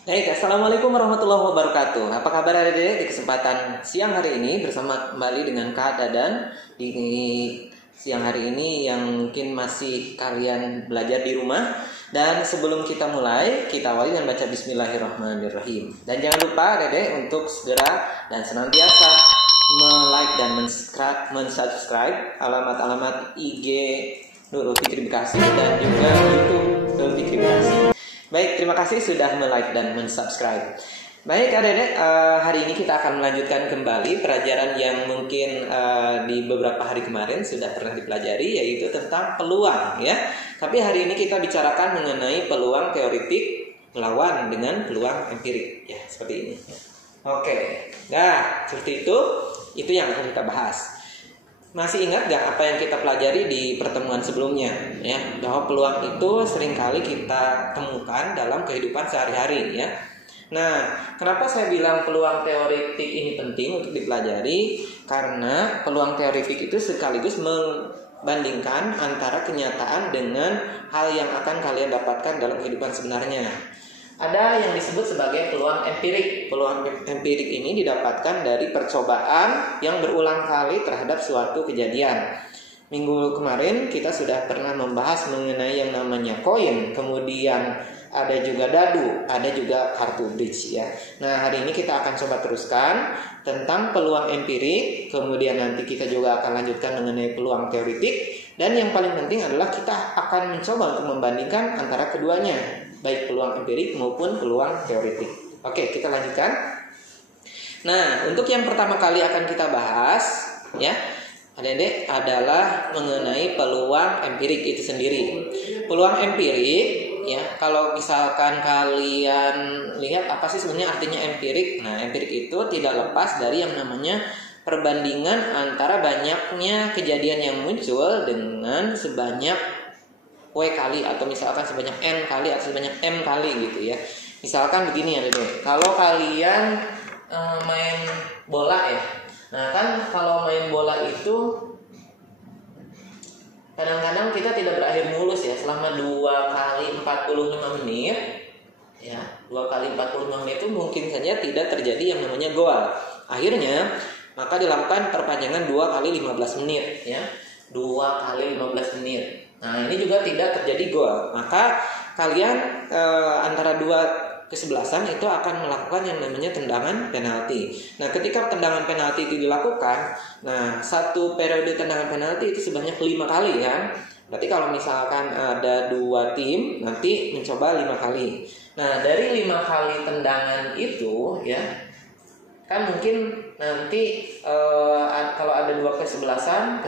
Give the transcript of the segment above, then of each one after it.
Baik, Assalamualaikum warahmatullahi wabarakatuh. Apa kabar adik-adik? Di kesempatan siang hari ini bersama kembali dengan Kak Dadan. Di siang hari ini yang mungkin masih kalian belajar di rumah. Dan sebelum kita mulai, kita awali dengan baca Bismillahirrahmanirrahim. Dan jangan lupa adik-adik untuk segera dan senantiasa like dan mensubscribe alamat-alamat IG Nurul Fikri Bekasi dan juga YouTube Nurul Fikri Bekasi. Baik, terima kasih sudah like dan mensubscribe. Baik adik-adik, hari ini kita akan melanjutkan kembali pelajaran yang mungkin di beberapa hari kemarin sudah pernah dipelajari, yaitu tentang peluang ya. Tapi hari ini kita bicarakan mengenai peluang teoritik melawan dengan peluang empirik ya, seperti ini. Oke, nah seperti itu yang akan kita bahas. Masih ingat gak apa yang kita pelajari di pertemuan sebelumnya ya, bahwa peluang itu seringkali kita temukan dalam kehidupan sehari-hari ya. Nah, kenapa saya bilang peluang teoritik ini penting untuk dipelajari? Karena peluang teoritik itu sekaligus membandingkan antara kenyataan dengan hal yang akan kalian dapatkan dalam kehidupan sebenarnya. Ada yang disebut sebagai peluang empirik. Peluang empirik ini didapatkan dari percobaan yang berulang kali terhadap suatu kejadian. Minggu kemarin kita sudah pernah membahas mengenai yang namanya koin, kemudian ada juga dadu, ada juga kartu bridge ya. Nah, hari ini kita akan coba teruskan tentang peluang empirik, kemudian nanti kita juga akan lanjutkan mengenai peluang teoritik, dan yang paling penting adalah kita akan mencoba untuk membandingkan antara keduanya, baik peluang empirik maupun peluang teoritik. Oke, kita lanjutkan. Nah, untuk yang pertama kali akan kita bahas ya, adik-adik, adalah mengenai peluang empirik itu sendiri. Peluang empirik ya, kalau misalkan kalian lihat apa sih sebenarnya artinya empirik. Nah, empirik itu tidak lepas dari yang namanya perbandingan antara banyaknya kejadian yang muncul dengan sebanyak W kali, atau misalkan sebanyak N kali atau sebanyak M kali gitu ya. Misalkan begini ya deh, kalau kalian main bola ya. Nah kan kalau main bola itu kadang-kadang kita tidak berakhir mulus ya, selama 2 kali 45 menit ya. 2 kali 45 menit itu mungkin saja tidak terjadi yang namanya gol. Akhirnya maka dilakukan perpanjangan 2 kali 15 menit ya. 2 kali 15 menit. Nah, ini juga tidak terjadi gol. Maka kalian antara dua kesebelasan itu akan melakukan yang namanya tendangan penalti. Nah, ketika tendangan penalti itu dilakukan, nah satu periode tendangan penalti itu sebanyak 5 kali ya. Berarti kalau misalkan ada 2 tim, nanti mencoba 5 kali. Nah, dari 5 kali tendangan itu ya, kan mungkin nanti kalau ada 2 kesebelasan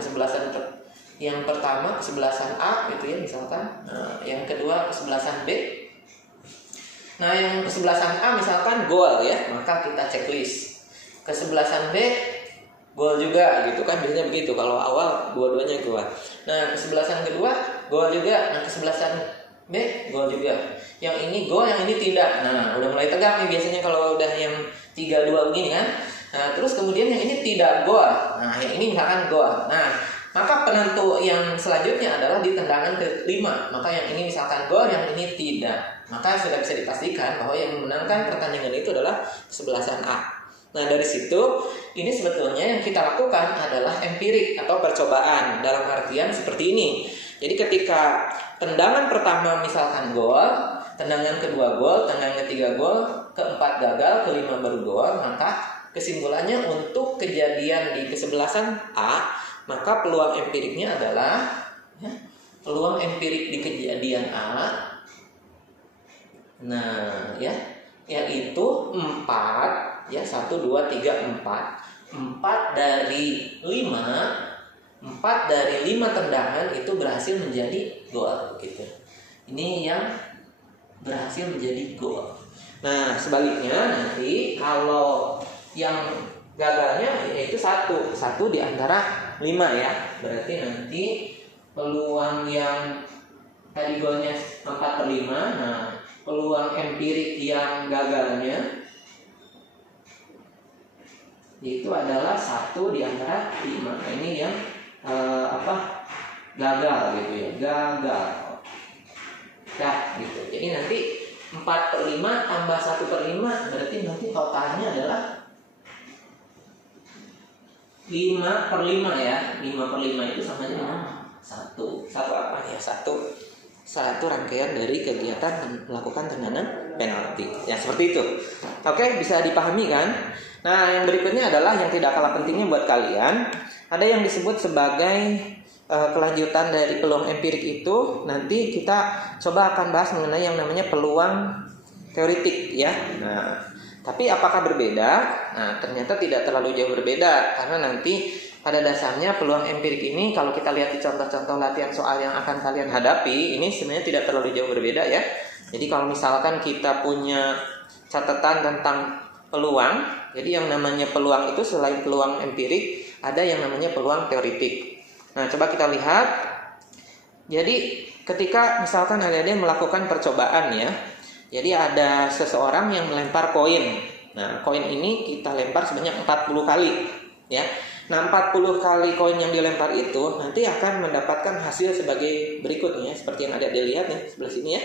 yang pertama kesebelasan A gitu ya misalkan, yang kedua kesebelasan B. Nah, yang kesebelasan A misalkan gol ya, maka kita checklist. Kesebelasan B gol juga gitu kan, biasanya begitu kalau awal dua-duanya gol. Nah, kesebelasan kedua gol juga. Nah, kesebelasan B gol juga. Yang ini gol, yang ini tidak. Nah, udah mulai tegang nih biasanya kalau udah yang 3-2 begini kan. Nah, terus kemudian yang ini tidak gol. Nah, yang ini misalkan gol. Nah, maka penentu yang selanjutnya adalah di tendangan ke-5. Maka yang ini misalkan gol, yang ini tidak. Maka sudah bisa dipastikan bahwa yang memenangkan pertandingan itu adalah kesebelasan A. Nah, dari situ ini sebetulnya yang kita lakukan adalah empirik atau percobaan, dalam artian seperti ini. Jadi ketika tendangan pertama misalkan gol, tendangan kedua gol, tendangan ketiga gol, keempat gagal, kelima baru gol, maka kesimpulannya untuk kejadian di kesebelasan A, maka peluang empiriknya adalah ya, peluang empirik di kejadian A. Nah, ya, yaitu 4 ya, 1 2 3 4. 4 dari 5 tendangan itu berhasil menjadi gol gitu. Ini yang berhasil menjadi gol. Nah, sebaliknya nanti kalau yang gagalnya yaitu 1 di antara 5 ya. Berarti nanti peluang yang tadi golnya 4/5. Nah, peluang empirik yang gagalnya itu adalah 1 di antara 5. Nah, ini yang gagal gitu ya. Gagal. Nah, gitu. Jadi nanti 4/5 tambah 1/5 berarti nanti totalnya adalah 5/5 ya. 5/5 itu sama aja dengan satu apa ya? Satu rangkaian dari kegiatan melakukan tendangan penalti. Ya, seperti itu. Oke, bisa dipahami kan? Nah, yang berikutnya adalah yang tidak kalah pentingnya buat kalian. Ada yang disebut sebagai kelanjutan dari peluang empirik itu. Nanti kita coba akan bahas mengenai yang namanya peluang teoritik ya. Nah, tapi apakah berbeda? Nah, ternyata tidak terlalu jauh berbeda. Karena nanti pada dasarnya peluang empirik ini kalau kita lihat di contoh-contoh latihan soal yang akan kalian hadapi, ini sebenarnya tidak terlalu jauh berbeda ya. Jadi kalau misalkan kita punya catatan tentang peluang, jadi yang namanya peluang itu selain peluang empirik, ada yang namanya peluang teoritik. Nah, coba kita lihat. Jadi ketika misalkan adik-adik melakukan percobaan ya, jadi ada seseorang yang melempar koin. Nah, koin ini kita lempar sebanyak 40 kali ya. Nah, 40 kali koin yang dilempar itu nanti akan mendapatkan hasil sebagai berikutnya, seperti yang ada dilihat nih sebelah sini ya.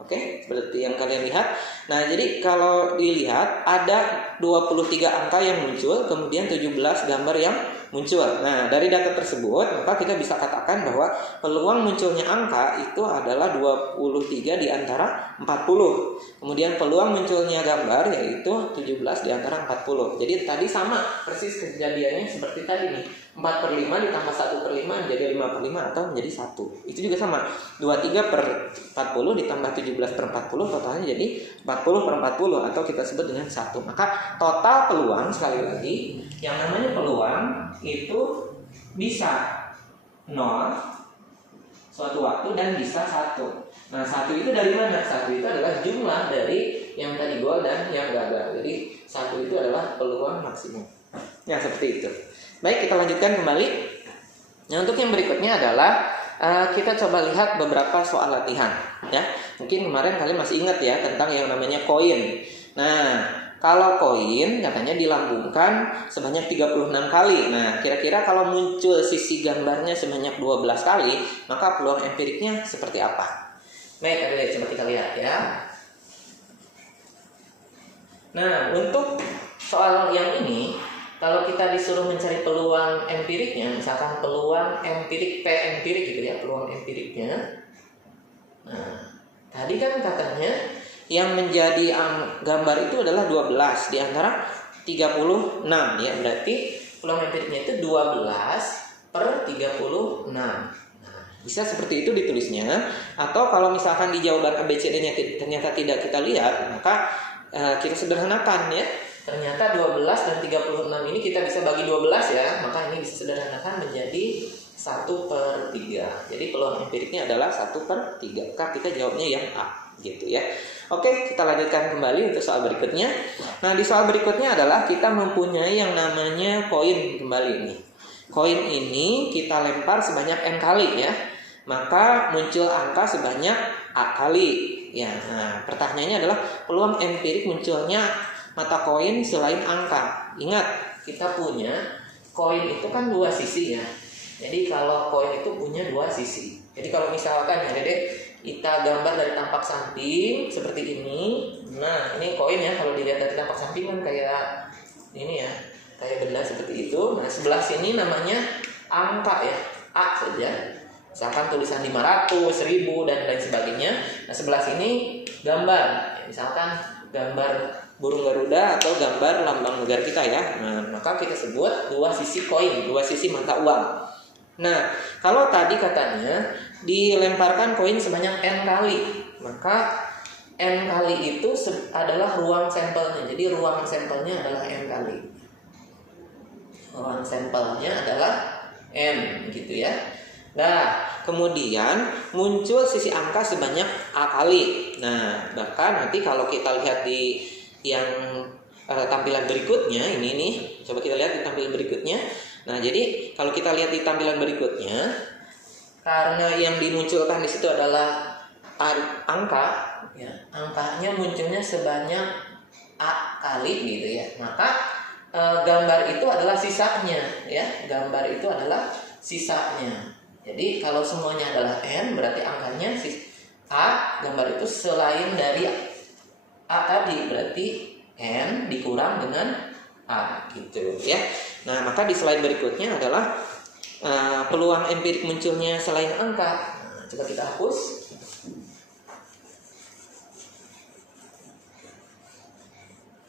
Oke, seperti yang kalian lihat. Nah, jadi kalau dilihat ada 23 angka yang muncul, kemudian 17 gambar yang muncul. Nah, dari data tersebut maka kita bisa katakan bahwa peluang munculnya angka itu adalah 23 di antara 40. Kemudian peluang munculnya gambar yaitu 17 di antara 40. Jadi tadi sama persis kejadiannya seperti tadi nih. 4/5 ditambah 1/5 menjadi 5/5 atau menjadi 1. Itu juga sama. 23/40 ditambah 17/40 totalnya jadi 40/40 atau kita sebut dengan 1. Maka total peluang sekali lagi, yang namanya peluang itu bisa 0 suatu waktu dan bisa 1. Nah, 1 itu dari mana? 1 itu adalah jumlah dari yang tadi gol dan yang gagal. Jadi 1 itu adalah peluang maksimum. Ya, seperti itu. Baik, kita lanjutkan kembali. Nah, untuk yang berikutnya adalah kita coba lihat beberapa soal latihan ya. Mungkin kemarin kalian masih ingat ya tentang yang namanya koin. Nah, kalau koin katanya dilambungkan sebanyak 36 kali. Nah, kira-kira kalau muncul sisi gambarnya sebanyak 12 kali, maka peluang empiriknya seperti apa? Baik, coba kita lihat ya. Nah, untuk soal yang ini, kalau kita disuruh mencari peluang empiriknya, misalkan peluang empirik P empirik gitu ya, peluang empiriknya. Nah, tadi kan katanya yang menjadi gambar itu adalah 12 di antara 36 ya. Berarti peluang empiriknya itu 12/36. Nah, bisa seperti itu ditulisnya. Atau kalau misalkan di jawaban ABCD-nya ternyata tidak kita lihat, maka kita sederhanakan ya. Ternyata 12 dan 36 ini kita bisa bagi 12 ya. Maka ini bisa sederhanakan menjadi 1/3. Jadi peluang empiriknya adalah 1/3. Maka kita jawabnya yang A gitu ya. Oke, kita lanjutkan kembali untuk soal berikutnya. Nah, di soal berikutnya adalah kita mempunyai yang namanya koin kembali nih. Koin ini kita lempar sebanyak N kali ya. Maka muncul angka sebanyak A kali. Ya, nah, pertanyaannya adalah peluang empirik munculnya mata koin selain angka. Ingat, kita punya koin itu kan dua sisi ya. Jadi kalau koin itu punya dua sisi. Jadi kalau misalkan ya Dede, kita gambar dari tampak samping seperti ini. Nah, ini koin ya, kalau dilihat dari tampak samping kan kayak ini ya, kayak benda seperti itu. Nah, sebelah sini namanya angka ya, A saja. Misalkan tulisan 500, 1000 dan lain sebagainya. Nah, sebelah sini gambar. Ya, misalkan gambar burung Garuda atau gambar lambang negara kita ya. Nah, maka kita sebut dua sisi koin, dua sisi mata uang. Nah, kalau tadi katanya dilemparkan koin sebanyak N kali, maka N kali itu adalah ruang sampelnya. Jadi ruang sampelnya adalah N kali. Ruang sampelnya adalah N gitu ya. Nah, kemudian muncul sisi angka sebanyak A kali. Nah, bahkan nanti kalau kita lihat di yang tampilan berikutnya ini nih, coba kita lihat di tampilan berikutnya. Nah, jadi kalau kita lihat di tampilan berikutnya, karena yang dimunculkan di situ adalah angka, ya, angkanya munculnya sebanyak A kali gitu ya. Maka gambar itu adalah sisanya, ya. Gambar itu adalah sisanya. Jadi kalau semuanya adalah N, berarti angkanya A gambar itu selain dari A tadi, berarti N dikurang dengan A gitu ya. Nah, maka di slide berikutnya adalah peluang empirik munculnya selain angka. Nah, coba kita hapus.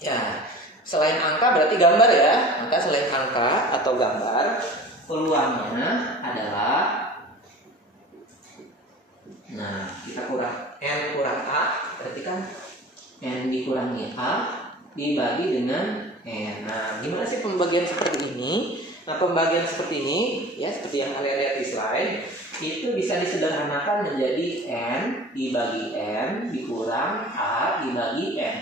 Ya, selain angka berarti gambar ya. Maka selain angka atau gambar, peluangnya adalah, nah, kita kurang N kurang A, berarti kan N dikurangi A dibagi dengan N. Nah, gimana sih pembagian seperti ini? Nah, pembagian seperti ini ya, seperti yang kalian lihat di slide, itu bisa disederhanakan menjadi N dibagi N dikurang A dibagi N.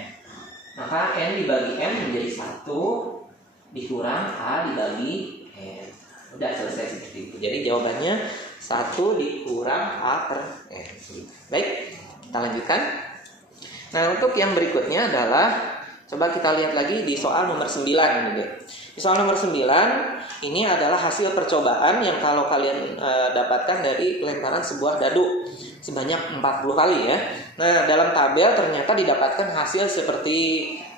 Maka N dibagi N menjadi 1 dikurang A dibagi N. Udah selesai seperti itu. Jadi jawabannya 1 dikurang A per N. Baik, kita lanjutkan. Nah, untuk yang berikutnya adalah, coba kita lihat lagi di soal nomor 9 ini deh. Di soal nomor 9 ini adalah hasil percobaan yang kalau kalian dapatkan dari lemparan sebuah dadu sebanyak 40 kali ya. Nah, dalam tabel ternyata didapatkan hasil seperti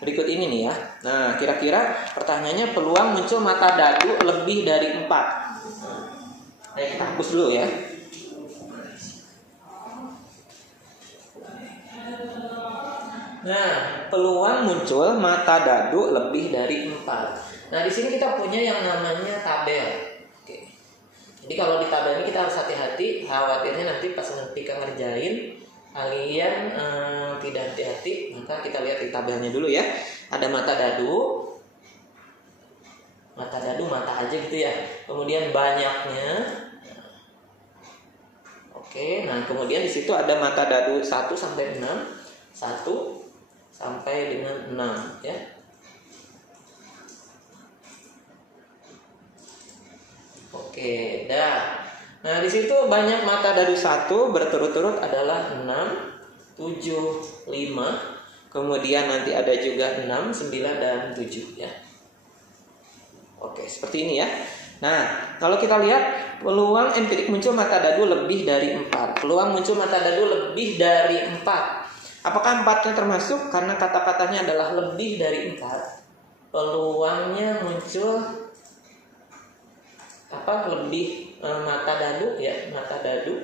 berikut ini nih ya. Nah, kira-kira pertanyaannya peluang muncul mata dadu lebih dari 4. Nah, kita hapus dulu ya. Nah, peluang muncul mata dadu lebih dari 4. Nah, di sini kita punya yang namanya tabel. Oke. Jadi kalau di tabel ini kita harus hati-hati. Khawatirnya nanti pas ketika ngerjain kalian tidak hati-hati. Maka kita lihat di tabelnya dulu ya. Ada mata dadu. Mata dadu, mata aja gitu ya. Kemudian banyaknya. Oke, nah kemudian di situ ada mata dadu 1 sampai 6. 1 sampai dengan 6 ya. Oke, dah. Nah, di situ banyak mata dadu 1 berturut-turut adalah 6, 7, 5. Kemudian nanti ada juga 6, 9 dan 7 ya. Oke, seperti ini ya. Nah, kalau kita lihat peluang empirik muncul mata dadu lebih dari 4. Peluang muncul mata dadu lebih dari 4. Apakah 4-nya termasuk? Karena kata-katanya adalah lebih dari 4. Peluangnya muncul lebih mata dadu ya, mata dadu.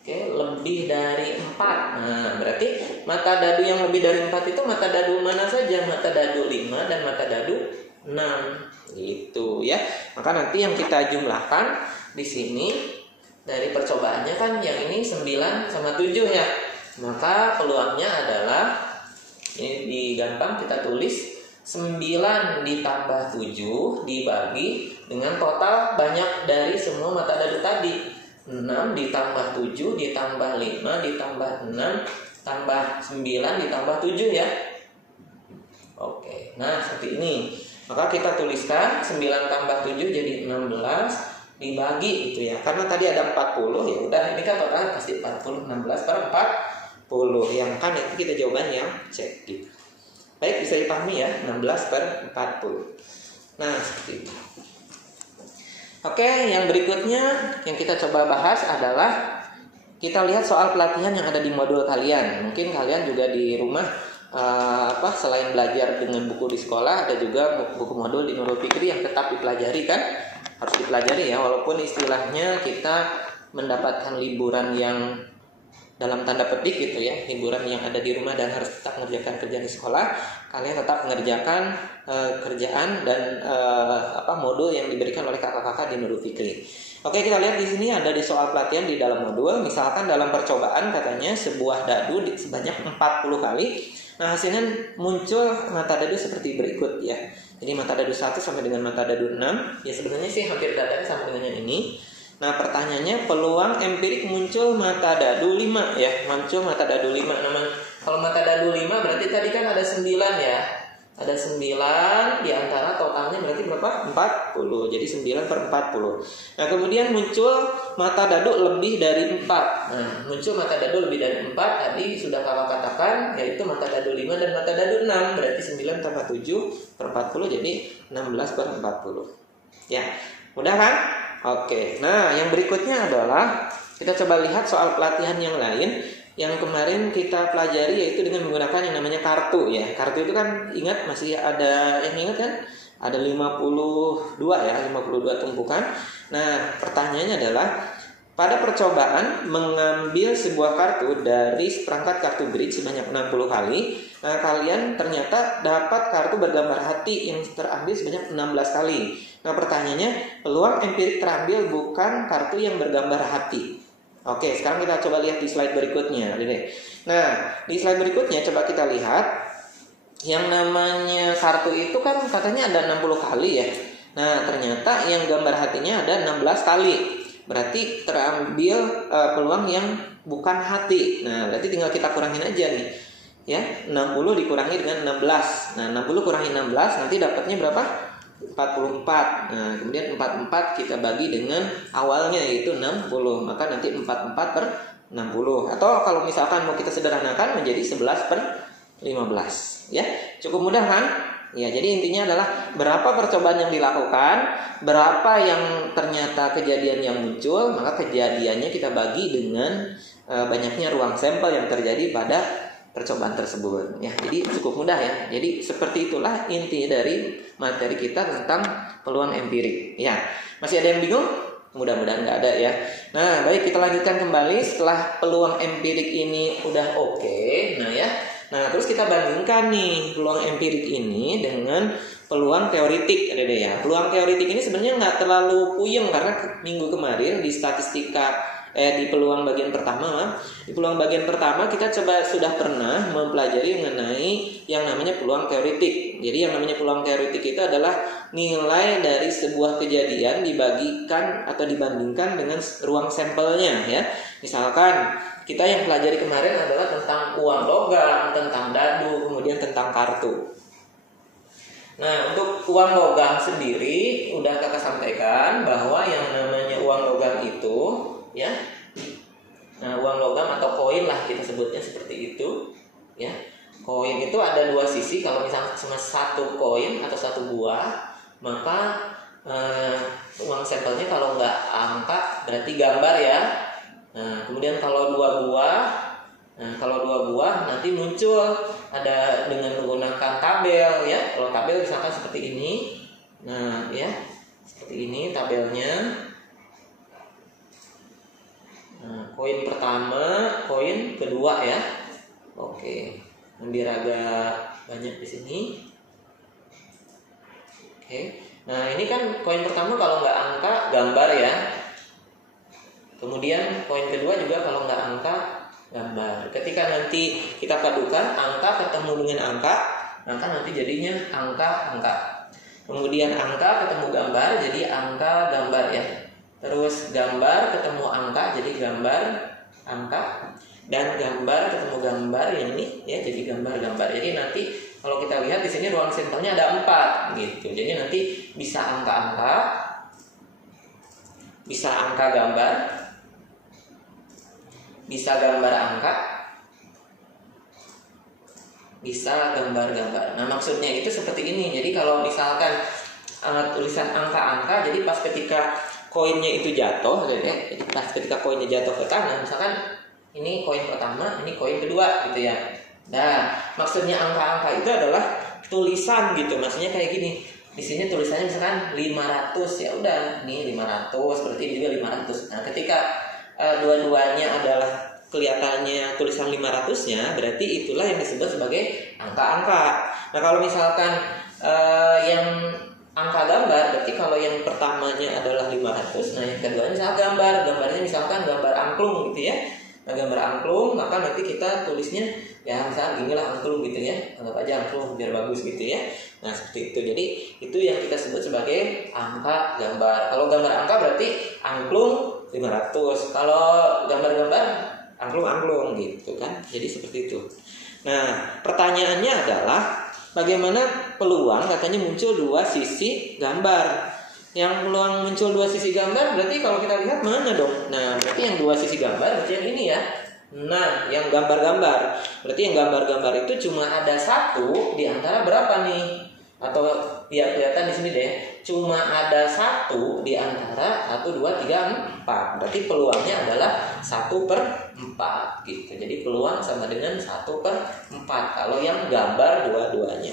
Oke, lebih dari 4. Nah, berarti mata dadu yang lebih dari 4 itu mata dadu mana saja? Mata dadu 5 dan mata dadu 6. Gitu ya. Maka nanti yang kita jumlahkan di sini dari percobaannya kan yang ini 9 sama 7 ya. Maka peluangnya adalah, ini digampang kita tulis 9 ditambah 7 dibagi dengan total banyak dari semua mata dadu tadi. 6 ditambah 7 ditambah 5 ditambah 6 tambah 9 ditambah 7 ya. Oke, nah seperti ini. Maka kita tuliskan 9 tambah 7 jadi 16 dibagi itu ya. Karena tadi ada 40 ya udah, ini kan total pasti 40, 16 per 40. Yang kan itu kita jawaban yang C gitu. Baik, bisa dipahami ya, 16 per 40. Nah, seperti itu. Oke, yang berikutnya yang kita coba bahas adalah kita lihat soal pelatihan yang ada di modul kalian. Mungkin kalian juga di rumah selain belajar dengan buku di sekolah, ada juga buku modul di Nurul Fikri yang tetap dipelajari kan? Harus dipelajari ya, walaupun istilahnya kita mendapatkan liburan yang dalam tanda petik gitu ya, liburan yang ada di rumah dan harus tetap mengerjakan kerjaan di sekolah, kalian tetap mengerjakan kerjaan dan modul yang diberikan oleh kakak-kakak di Nurul Fikri. Oke, kita lihat di sini ada di soal pelatihan di dalam modul. Misalkan dalam percobaan katanya sebuah dadu sebanyak 40 kali. Nah, hasilnya muncul mata dadu seperti berikut ya. Jadi mata dadu 1 sampai dengan mata dadu 6. Ya sebenarnya sih hampir datanya sama dengan yang ini. Nah, pertanyaannya peluang empirik muncul mata dadu 5 ya. Muncul mata dadu 5. Nah, kalau mata dadu 5 berarti tadi kan ada 9 ya. Ada 9 di antara totalnya berarti berapa? 40. Jadi 9 per 40. Nah, kemudian muncul mata dadu lebih dari 4. Nah, muncul mata dadu lebih dari 4 tadi sudah kakak katakan, yaitu mata dadu 5 dan mata dadu 6. Berarti 9 tambah 7 per 40 jadi 16 per 40. Ya, mudah kan? Oke. Nah, yang berikutnya adalah kita coba lihat soal pelatihan yang lain yang kemarin kita pelajari, yaitu dengan menggunakan yang namanya kartu ya. Kartu itu kan ingat, masih ada yang ingat kan? Ada 52 ya, 52 tumpukan. Nah, pertanyaannya adalah pada percobaan mengambil sebuah kartu dari seperangkat kartu bridge sebanyak 60 kali, nah kalian ternyata dapat kartu bergambar hati yang terambil sebanyak 16 kali. Nah, pertanyaannya, peluang empirik terambil bukan kartu yang bergambar hati. Oke, sekarang kita coba lihat di slide berikutnya. Nah, di slide berikutnya coba kita lihat. Yang namanya kartu itu kan katanya ada 60 kali ya. Nah, ternyata yang gambar hatinya ada 16 kali. Berarti terambil peluang yang bukan hati. Nah, berarti tinggal kita kurangin aja nih. Ya, 60 dikurangi dengan 16. Nah, 60 kurangi 16 nanti dapatnya berapa? 44. Nah, kemudian 44 kita bagi dengan awalnya yaitu 60. Maka nanti 44 per 60. Atau kalau misalkan mau kita sederhanakan menjadi 11 per 15. Ya, cukup mudah kan? Ya, jadi intinya adalah berapa percobaan yang dilakukan, berapa yang ternyata kejadian yang muncul, maka kejadiannya kita bagi dengan banyaknya ruang sampel yang terjadi pada percobaan tersebut. Ya, jadi cukup mudah ya. Jadi seperti itulah inti dari materi kita tentang peluang empirik. Ya, masih ada yang bingung? Mudah-mudahan nggak ada ya. Nah, baik, kita lanjutkan kembali setelah peluang empirik ini udah oke. Nah ya. Nah, terus kita bandingkan nih peluang empirik ini dengan peluang teoritik, ada deh ya. Peluang teoritik ini sebenarnya nggak terlalu puyeng karena minggu kemarin di statistika di peluang bagian pertama, di peluang bagian pertama kita coba sudah pernah mempelajari mengenai yang namanya peluang teoritik. Jadi yang namanya peluang teoritik itu adalah nilai dari sebuah kejadian dibagikan atau dibandingkan dengan ruang sampelnya ya. Misalkan kita yang pelajari kemarin adalah tentang uang logam, tentang dadu, kemudian tentang kartu. Nah, untuk uang logam sendiri udah kakak sampaikan bahwa yang namanya uang logam itu ya, nah uang logam atau koin lah kita sebutnya seperti itu ya. Koin itu ada dua sisi. Kalau misalnya cuma satu koin atau satu buah, maka uang sampelnya kalau nggak angka berarti gambar ya. Nah, kemudian kalau dua buah nanti muncul ada dengan menggunakan tabel ya. Kalau tabel misalkan seperti ini. Nah, ya. Seperti ini tabelnya. Nah, koin pertama, koin kedua ya. Oke. Biar agak banyak di sini. Oke. Nah, ini kan koin pertama kalau nggak angka gambar ya. Kemudian koin kedua juga kalau nggak angka gambar. Ketika nanti kita padukan angka ketemu dengan angka, maka nanti jadinya angka-angka. Kemudian angka ketemu gambar jadi angka gambar ya. Terus gambar ketemu angka jadi gambar angka. Dan gambar ketemu gambar yang ini ya jadi gambar-gambar. Jadi nanti kalau kita lihat di sini ruang sampelnya ada 4 gitu. Jadi nanti bisa angka-angka, bisa angka gambar, bisa gambar angka, bisa gambar-gambar. Nah, maksudnya itu seperti ini. Jadi kalau misalkan tulisan angka-angka, jadi pas ketika koinnya itu jatuh, jadi pas ketika koinnya jatuh ke tanah, misalkan ini koin pertama, ini koin kedua gitu ya. Nah, maksudnya angka-angka itu adalah tulisan gitu. Maksudnya kayak gini. Di sini tulisannya misalkan 500, ya udah, ini 500, berarti ini juga 500. Nah, ketika dua-duanya adalah kelihatannya tulisan 500-nya, berarti itulah yang disebut sebagai angka-angka. Nah, kalau misalkan yang angka gambar, berarti kalau yang pertamanya adalah 500, nah yang keduanya misalkan gambarnya misalkan gambar angklung gitu ya. Nah, gambar angklung, maka nanti kita tulisnya ya misalkan ginilah angklung gitu ya. Anggap aja angklung biar bagus gitu ya. Nah, seperti itu. Jadi itu yang kita sebut sebagai angka gambar. Kalau gambar angka berarti angklung 500. Kalau gambar-gambar angklung-angklung gitu kan. Jadi seperti itu. Nah, pertanyaannya adalah bagaimana peluang katanya muncul dua sisi gambar. Yang peluang muncul dua sisi gambar berarti kalau kita lihat mana dong? Nah, berarti yang dua sisi gambar berarti yang ini ya. Nah, yang gambar-gambar. Berarti yang gambar-gambar itu cuma ada satu di antara berapa nih? Atau ya kelihatan di sini deh. cuma ada 1 di antara 1, 2, 3, 4. Berarti peluangnya adalah 1/4 gitu. Jadi peluang sama dengan 1/4 kalau yang gambar dua-duanya.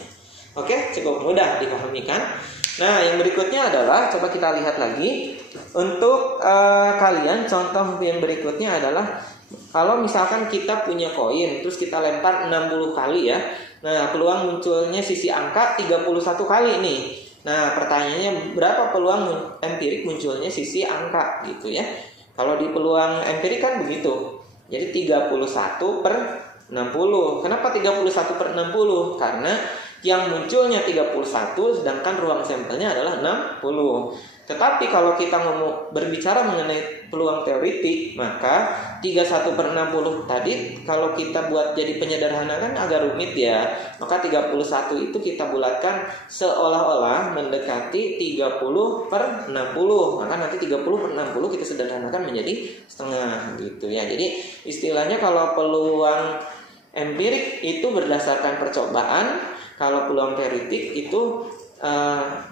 Oke, cukup mudah dipahami kan? Nah, yang berikutnya adalah coba kita lihat lagi. Untuk kalian, contoh yang berikutnya adalah kalau misalkan kita punya koin terus kita lempar 60 kali ya. Nah, peluang munculnya sisi angka 31 kali nih. Nah, pertanyaannya berapa peluang empirik munculnya sisi angka gitu ya. Kalau di peluang empirik kan begitu. Jadi 31/60. Kenapa 31/60? Karena yang munculnya 31 sedangkan ruang sampelnya adalah 60. Tetapi kalau kita berbicara mengenai peluang teoritik, maka 31/60 tadi kalau kita buat jadi penyederhanakan agak rumit ya. Maka 31 itu kita bulatkan seolah-olah mendekati 30/60. Maka nanti 30/60 kita sederhanakan menjadi setengah gitu ya. Jadi istilahnya kalau peluang empirik itu berdasarkan percobaan, kalau peluang teoritik itu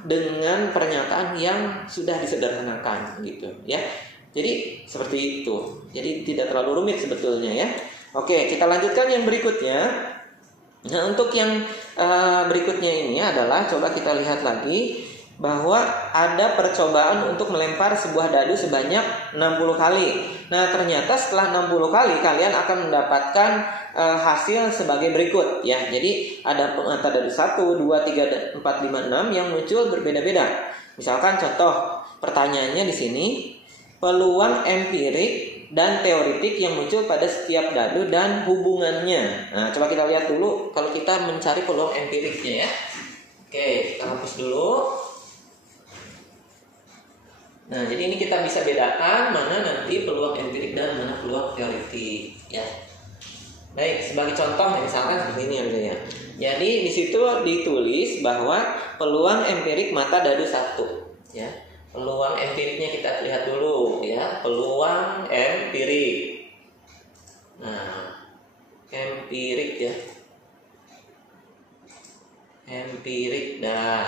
dengan pernyataan yang sudah disederhanakan gitu ya. Jadi seperti itu. Jadi tidak terlalu rumit sebetulnya ya. Oke, kita lanjutkan yang berikutnya. Nah, untuk yang berikutnya ini adalah coba kita lihat lagi bahwa ada percobaan untuk melempar sebuah dadu sebanyak 60 kali. Nah, ternyata setelah 60 kali kalian akan mendapatkan hasil sebagai berikut ya. Jadi ada mata dadu 1, 2, 3, 4, 5, 6 yang muncul berbeda-beda. Misalkan contoh pertanyaannya di sini, peluang empirik dan teoritik yang muncul pada setiap dadu dan hubungannya. Nah, coba kita lihat dulu kalau kita mencari peluang empiriknya ya. Oke, kita hapus dulu. Nah, jadi ini kita bisa bedakan mana nanti peluang empirik dan mana peluang teoritik ya. Baik, sebagai contoh misalkan seperti ini ya. Jadi di situ ditulis bahwa peluang empirik mata dadu 1 ya. Peluang empiriknya kita lihat dulu ya, peluang empirik. Nah, empirik ya. Empirik dah.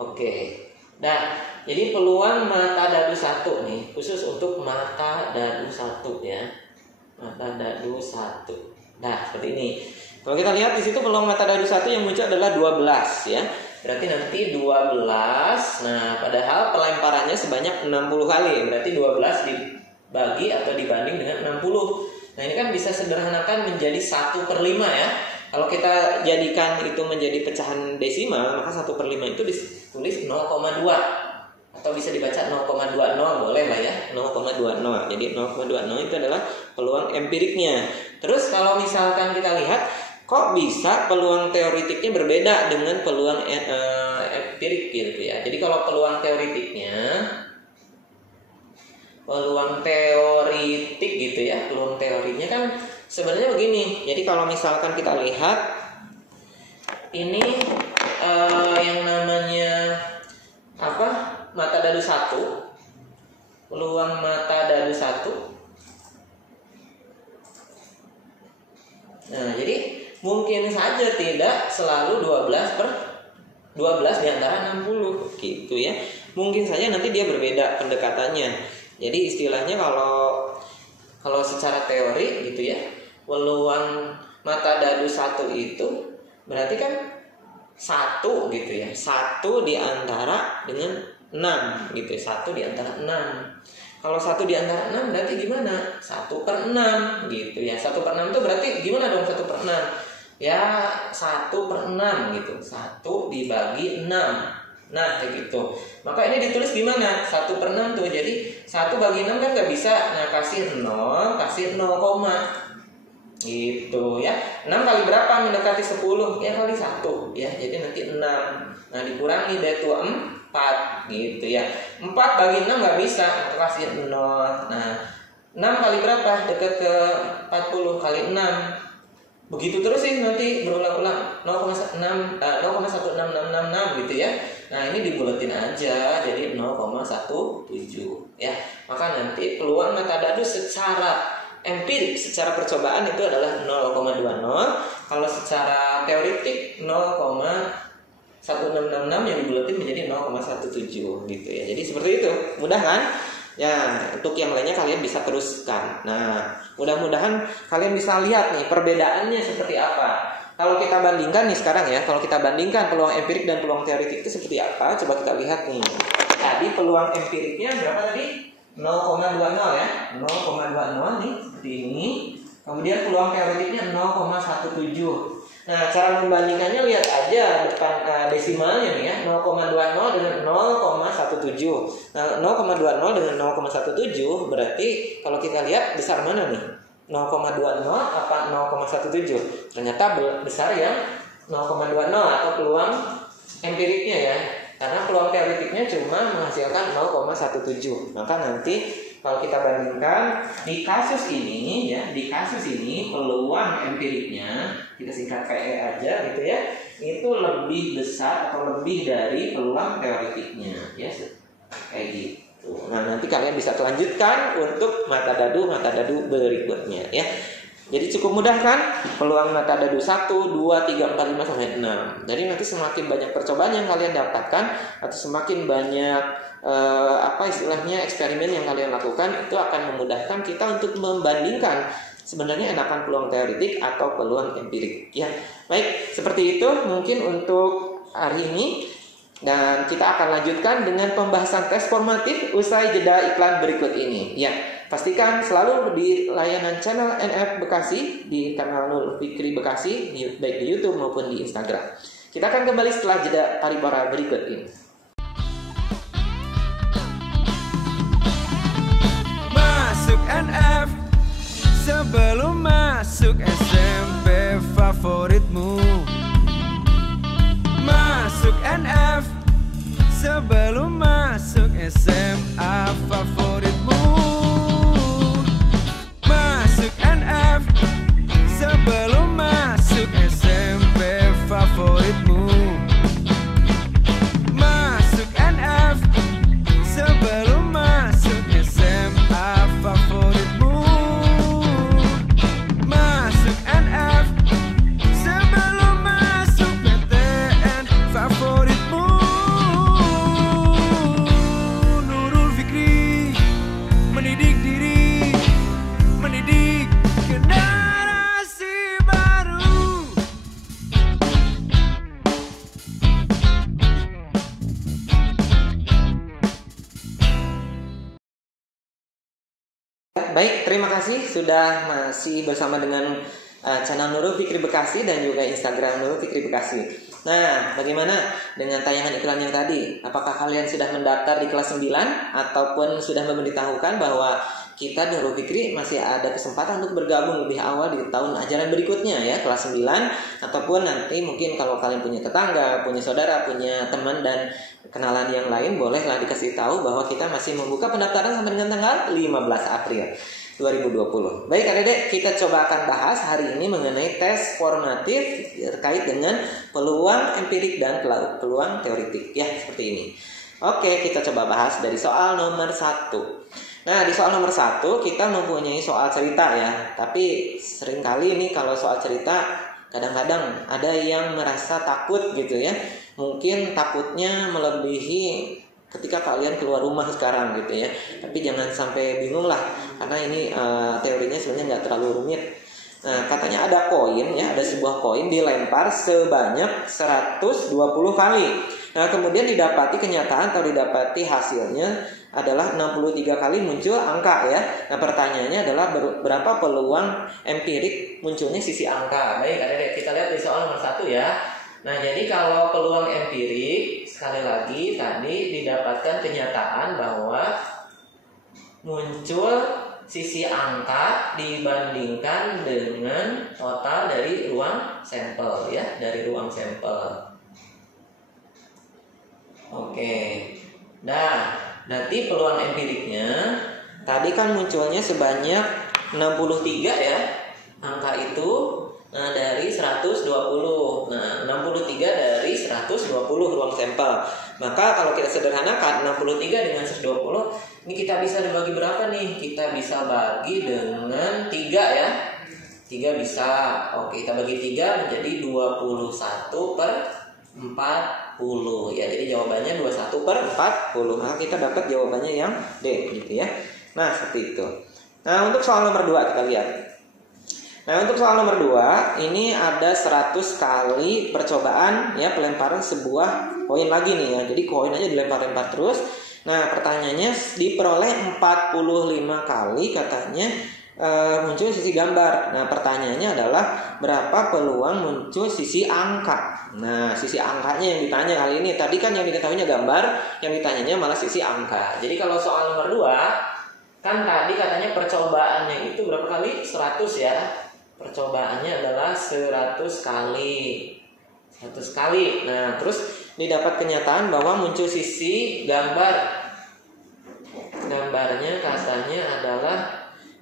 Oke. Nah, jadi peluang mata dadu 1 nih, khusus untuk mata dadu 1 ya. Mata dadu 1. Nah, seperti ini. Kalau kita lihat di situ peluang mata dadu 1 yang muncul adalah 12 ya. Berarti nanti 12. Nah, padahal pelemparannya sebanyak 60 kali. Berarti 12 dibagi atau dibanding dengan 60. Nah, ini kan bisa sederhanakan menjadi 1/5 ya. Kalau kita jadikan itu menjadi pecahan desimal, maka 1/5 itu ditulis 0,2. Atau bisa dibaca 0,20, boleh lah ya, 0,20. Jadi 0,20 itu adalah peluang empiriknya. Terus kalau misalkan kita lihat, kok bisa peluang teoritiknya berbeda dengan peluang empirik gitu ya. Jadi kalau peluang teoritiknya, peluang teoritik gitu ya, peluang teorinya kan sebenarnya begini. Jadi kalau misalkan kita lihat ini yang namanya apa? Mata dadu 1, peluang mata dadu 1. Nah, jadi mungkin saja tidak selalu 12 di antara 60 gitu ya. Mungkin saja nanti dia berbeda pendekatannya. Jadi istilahnya kalau secara teori gitu ya, peluang mata dadu 1 itu berarti kan 1 gitu ya. 1 di antara dengan 6 gitu ya. 1 di antara 6. Kalau 1 di antara 6 berarti gimana? 1/6 gitu ya. 1/6 itu berarti gimana dong 1/6? Ya 1/6 gitu. 1 dibagi 6. Nah kayak gitu. Maka ini ditulis gimana? 1/6 tuh. Jadi 1 bagi 6 kan gak bisa. Nah kasih 0, kasih 0, gitu ya. 6 kali berapa mendekati 10? Ya kali 1 ya. Jadi nanti 6. Nah dikurangi dari itu 4 gitu ya. 4 bagi 6 gak bisa, maka kasih 0. Nah 6 kali berapa? Dekat ke 40 kali 6. Begitu terus sih nanti berulang-ulang 0,16666 gitu ya. Nah ini dibulatin aja jadi 0,17 ya. Maka nanti peluang mata dadu secara empirik, secara percobaan itu adalah 0,20. Kalau secara teoritik 0,17 1666 yang dibulatin menjadi 0,17 gitu ya. Jadi seperti itu. Mudah kan? Ya, untuk yang lainnya kalian bisa teruskan. Nah, mudah-mudahan kalian bisa lihat nih perbedaannya seperti apa. Kalau kita bandingkan nih sekarang ya, kalau kita bandingkan peluang empirik dan peluang teoretik itu seperti apa? Coba kita lihat nih. Tadi peluang empiriknya berapa tadi? 0,20 ya. 0,20 nih seperti ini. Kemudian peluang teoretiknya 0,17. Nah, cara membandingkannya lihat aja depan desimalnya nih ya, 0,20 dengan 0,17. Nah, 0,20 dengan 0,17 berarti kalau kita lihat besar mana nih? 0,20 apa 0,17? Ternyata besar yang 0,20 atau peluang empiriknya ya. Karena peluang teoretiknya cuma menghasilkan 0,17. Maka nanti kalau kita bandingkan di kasus ini ya, di kasus ini peluang empiriknya kita singkat PE aja gitu ya, itu lebih besar atau lebih dari peluang teoretiknya ya, kayak gitu. Nah, nanti kalian bisa lanjutkan untuk mata dadu berikutnya ya. Jadi cukup mudah kan? Peluang mata dadu 1, 2, 3, 4, 5 sampai 6. Jadi nanti semakin banyak percobaan yang kalian dapatkan atau semakin banyak eksperimen yang kalian lakukan, itu akan memudahkan kita untuk membandingkan sebenarnya enakan peluang teoretik atau peluang empirik ya. Baik, seperti itu mungkin untuk hari ini, dan kita akan lanjutkan dengan pembahasan tes formatif usai jeda iklan berikut ini ya. Pastikan selalu di layanan channel NF Bekasi, di kanal Nurul Fikri Bekasi, baik di YouTube maupun di Instagram. Kita akan kembali setelah jeda paripara berikut ini. Masuk NF sebelum masuk SMP favoritmu. Masuk NF sebelum masuk SMA favoritmu. Masuk NF sebelum masuk SMP favoritmu. Masuk NF sebelum masuk SMA favoritmu. Masuk NF sebelum masuk PTN favoritmu. Nurul Fikri mendidik diri, mendidik generasi baru. Baik, terima kasih sudah masih bersama dengan channel Nurul Fikri Bekasi dan juga Instagram Nurul Fikri Bekasi. Nah, bagaimana dengan tayangan iklan yang tadi? Apakah kalian sudah mendaftar di kelas 9 ataupun sudah memberitahukan bahwa kita Nurul Fikri masih ada kesempatan untuk bergabung lebih awal di tahun ajaran berikutnya ya, kelas 9, ataupun nanti mungkin kalau kalian punya tetangga, punya saudara, punya teman dan kenalan yang lain, bolehlah dikasih tahu bahwa kita masih membuka pendaftaran sampai dengan tanggal 15 April 2020. Baik adik-adik, kita coba akan bahas hari ini mengenai tes formatif terkait dengan peluang empirik dan peluang teoretik ya, seperti ini. Oke, kita coba bahas dari soal nomor 1. Nah, di soal nomor 1 kita mempunyai soal cerita ya. Tapi seringkali ini kalau soal cerita kadang-kadang ada yang merasa takut gitu ya. Mungkin takutnya melebihi ketika kalian keluar rumah sekarang gitu ya. Tapi jangan sampai bingung lah, karena ini teorinya sebenarnya nggak terlalu rumit. Nah, katanya ada koin ya, ada sebuah koin dilempar sebanyak 120 kali. Nah, kemudian didapati kenyataan atau didapati hasilnya adalah 63 kali muncul angka ya. Nah, pertanyaannya adalah berapa peluang empirik munculnya sisi angka. Baik, adik-adik, kita lihat di soal nomor 1 ya. Nah, jadi kalau peluang empirik sekali lagi tadi didapatkan kenyataan bahwa muncul sisi angka dibandingkan dengan total dari ruang sampel ya, dari ruang sampel. Oke. Nah, nanti peluang empiriknya tadi kan munculnya sebanyak 63 ya. Angka itu dari 120. Nah, 63 dari 120 ruang sampel. Maka kalau kita sederhanakan 63 dengan 120, ini kita bisa dibagi berapa nih? Kita bisa bagi dengan 3 ya. 3 bisa. Oke, kita bagi 3 menjadi 21/3 40 ya. Jadi jawabannya 21/40. Maka kita dapat jawabannya yang D gitu ya. Nah, seperti itu. Nah, untuk soal nomor 2 kita lihat. Nah, untuk soal nomor 2 ini ada 100 kali percobaan ya pelemparan sebuah koin lagi nih ya. Jadi koin aja dilempar-lempar terus. Nah, pertanyaannya diperoleh 45 kali katanya muncul sisi gambar. Nah, pertanyaannya adalah berapa peluang muncul sisi angka. Nah, sisi angkanya yang ditanya kali ini. Tadi kan yang diketahuinya gambar, yang ditanyanya malah sisi angka. Jadi kalau soal nomor 2 kan tadi katanya percobaannya itu berapa kali? 100 ya. Percobaannya adalah 100 kali. 100 kali. Nah, terus didapat kenyataan bahwa muncul sisi gambar. Gambarnya katanya adalah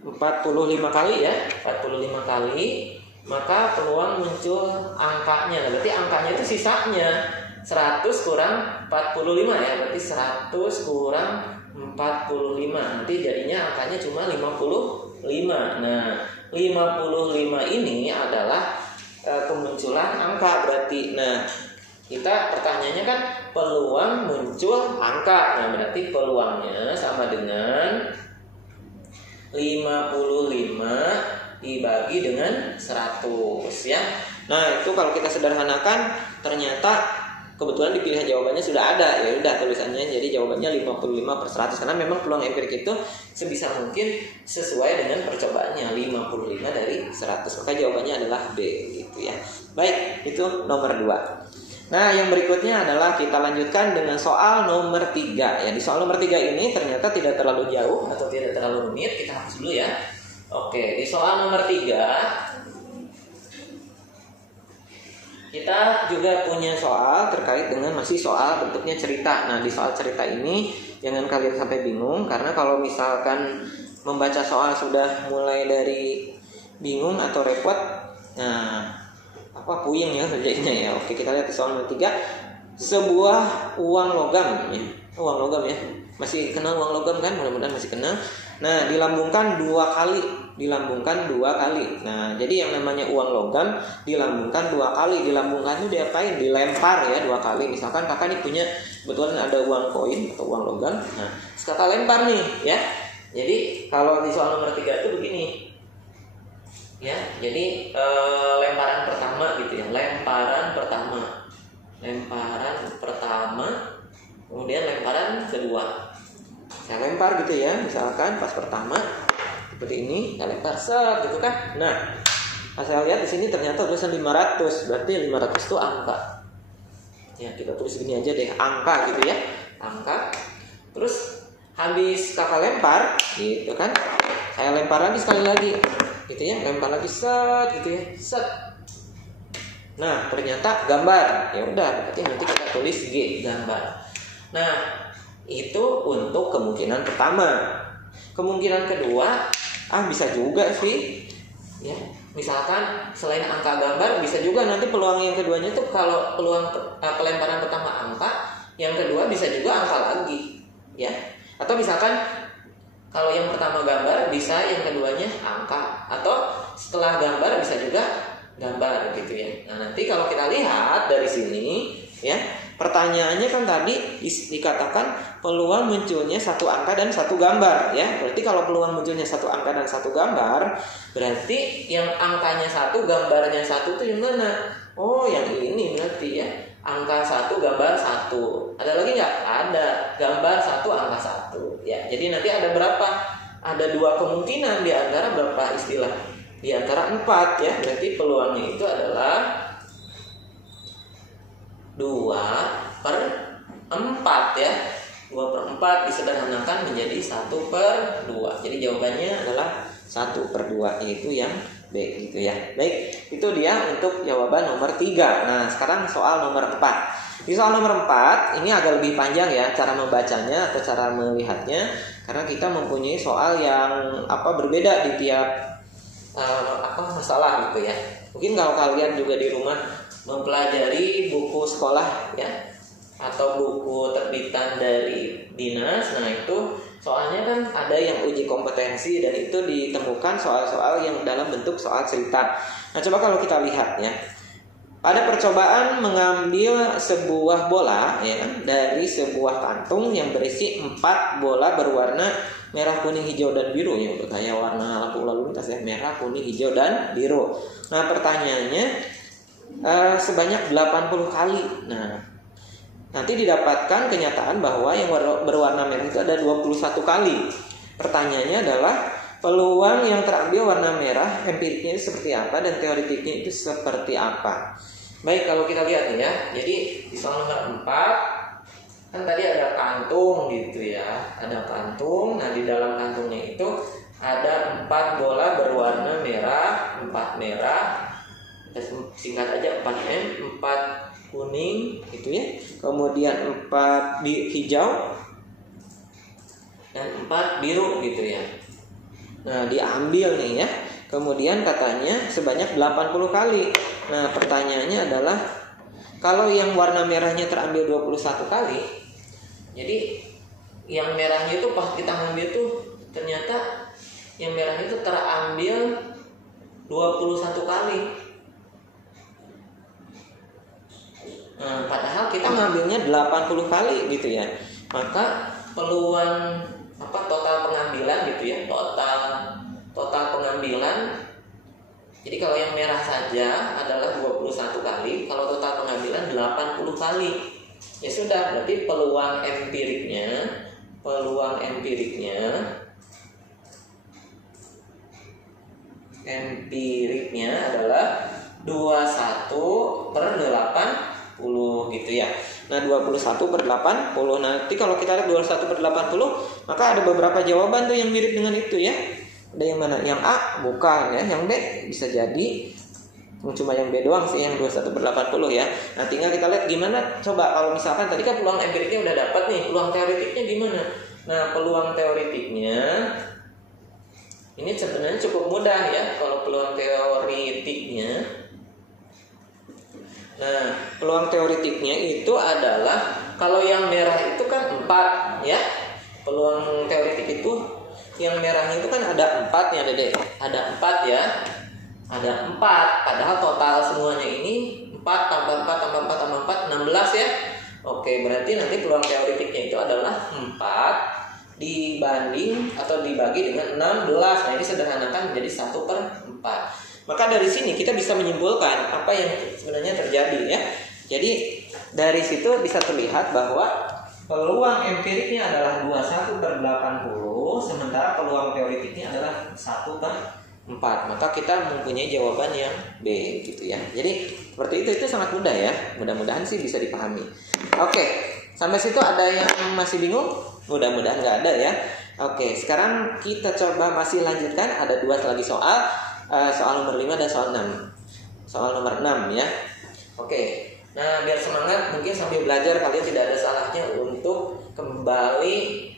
45 kali ya. 45 kali. Maka peluang muncul angkanya. Nah, berarti angkanya itu sisanya 100 kurang 45 ya. Berarti 100 kurang 45. Nanti jadinya angkanya cuma 55. Nah, 55 ini adalah kemunculan angka berarti. Nah, kita pertanyaannya kan peluang muncul angka. Nah, berarti peluangnya sama dengan 55 dibagi dengan 100 ya. Nah, itu kalau kita sederhanakan ternyata kebetulan dipilih jawabannya sudah ada. Ya udah tulisannya jadi jawabannya 55/100 karena memang peluang empirik itu sebisa mungkin sesuai dengan percobaannya 55 dari 100. Maka jawabannya adalah B gitu ya. Baik, itu nomor 2. Nah, yang berikutnya adalah kita lanjutkan dengan soal nomor 3 ya. Di soal nomor 3 ini ternyata tidak terlalu jauh atau tidak terlalu rumit. Kita hapus dulu ya. Oke, di soal nomor 3 kita juga punya soal terkait dengan masih soal bentuknya cerita. Nah, di soal cerita ini jangan kalian sampai bingung, karena kalau misalkan membaca soal sudah mulai dari bingung atau repot, nah puyeng ya kerjanya ya. Oke, kita lihat di soal nomor 3. Sebuah uang logam ya. Uang logam ya. Masih kenal uang logam kan? Mudah-mudahan masih kenal. Nah, dilambungkan 2 kali. Nah, jadi yang namanya uang logam dilambungkan 2 kali. Dilambungkan itu diapain? Dilempar ya 2 kali. Misalkan kakak nih punya kebetulan ada uang koin atau uang logam. Nah, kakak lempar nih ya. Jadi kalau di soal nomor 3 itu begini. Ya, jadi lemparan pertama gitu ya. Lemparan pertama, kemudian lemparan kedua. Saya lempar gitu ya, misalkan pas pertama seperti ini, saya lempar set gitu kan. Nah, pas saya lihat di sini ternyata tulisan 500, berarti 500 itu angka. Ya, kita tulis gini aja deh, angka gitu ya. Angka. Terus habis kakak lempar gitu kan. Saya lempar lagi sekali lagi. Gitu ya, lempar lagi set gitu ya. Set. Nah, ternyata gambar. Ya udah, berarti nanti kita tulis G, gambar. Nah, itu untuk kemungkinan pertama. Kemungkinan kedua, bisa juga sih. Ya, misalkan selain angka gambar, bisa juga nanti peluang yang keduanya tuh kalau peluang pelemparan pertama angka, yang kedua bisa juga angka lagi. Ya. Atau misalkan kalau yang pertama gambar, bisa yang keduanya angka. Atau setelah gambar bisa juga gambar gitu ya. Nah, nanti kalau kita lihat dari sini ya, pertanyaannya kan tadi dikatakan peluang munculnya 1 angka dan 1 gambar ya. Berarti kalau peluang munculnya 1 angka dan 1 gambar, berarti yang angkanya 1, gambarnya 1 itu yang mana? Oh, yang ini berarti ya. Angka 1, gambar 1. Ada lagi nggak? Ada. Gambar 1, angka 1 ya. Jadi nanti ada berapa? Ada 2 kemungkinan di antara berapa istilah? Di antara 4 ya. Berarti peluangnya itu adalah 2/4 ya. 2/4 disederhanakan menjadi 1/2. Jadi jawabannya adalah 1/2, yaitu yang B gitu ya. Baik, itu dia untuk jawaban nomor 3. Nah, sekarang soal nomor 4. Di soal nomor 4 ini agak lebih panjang ya cara membacanya atau cara melihatnya, karena kita mempunyai soal yang berbeda di tiap masalah gitu ya. Mungkin kalau kalian juga di rumah mempelajari buku sekolah ya, atau buku terbitan dari dinas, nah itu soalnya kan ada yang uji kompetensi dan itu ditemukan soal-soal yang dalam bentuk soal cerita. Nah, coba kalau kita lihat ya, Pada percobaan mengambil sebuah bola ya dari sebuah kantung yang berisi 4 bola berwarna merah, kuning, hijau, dan biru ya, kayak warna lampu lalu lintas ya, merah, kuning, hijau, dan biru. Nah, pertanyaannya sebanyak 80 kali. Nah, nanti didapatkan kenyataan bahwa yang berwarna merah itu ada 21 kali. Pertanyaannya adalah peluang yang terambil warna merah empiriknya itu seperti apa dan teoritiknya itu seperti apa. Baik, kalau kita lihat ya. Jadi di soal nomor 4 kan tadi ada kantung gitu ya. Ada kantung. Nah, di dalam kantungnya itu ada 4 bola berwarna merah, 4 merah. Kita singkat aja 4M, 4 kuning gitu ya. Kemudian 4 hijau dan 4 biru gitu ya. Nah, diambil nih ya. Kemudian katanya sebanyak 80 kali. Nah, pertanyaannya adalah kalau yang warna merahnya terambil 21 kali, jadi yang merahnya itu pas kita ambil tuh ternyata yang merahnya itu terambil 21 kali. Nah, padahal kita ngambilnya 80 kali gitu ya. Maka peluang total pengambilan gitu ya, total pengambilan. Jadi kalau yang merah saja adalah 21 kali, kalau total pengambilan 80 kali. Ya sudah, berarti peluang empiriknya adalah 21/80 gitu ya. Nah, 21/80. Nanti kalau kita lihat 21/80, maka ada beberapa jawaban tuh yang mirip dengan itu ya. Ada yang mana? Yang A bukan ya, yang B bisa jadi cuma yang B doang sih yang 21/80 ya. Nah, tinggal kita lihat gimana coba kalau misalkan tadi kan peluang empiriknya udah dapat nih, peluang teoritiknya gimana? Nah, peluang teoritiknya ini sebenarnya cukup mudah ya kalau peluang teoritiknya. Nah, peluang teoritiknya itu adalah kalau yang merah itu kan 4 ya. Peluang teoritik itu yang merahnya itu kan ada 4 ya, Dede. Ada 4 ya. Ada 4. Padahal total semuanya ini 4 tambah 4 tambah 4 tambah 4 16 ya. Oke, berarti nanti peluang teoritiknya itu adalah 4 dibanding atau dibagi dengan 16. Nah, ini sederhanakan menjadi 1/4. Maka dari sini kita bisa menyimpulkan apa yang sebenarnya terjadi ya. Jadi dari situ bisa terlihat bahwa peluang empiriknya adalah 21/80, sementara peluang teoritiknya adalah 1/4. Maka kita mempunyai jawaban yang B gitu ya. Jadi seperti itu sangat mudah ya. Mudah-mudahan sih bisa dipahami. Oke, sampai situ ada yang masih bingung? Mudah-mudahan nggak ada ya. Oke, sekarang kita coba masih lanjutkan. Ada 2 lagi soal. Soal nomor 5 dan soal 6. Soal nomor 6 ya. Oke. Nah, biar semangat, mungkin sambil belajar kalian tidak ada salahnya untuk kembali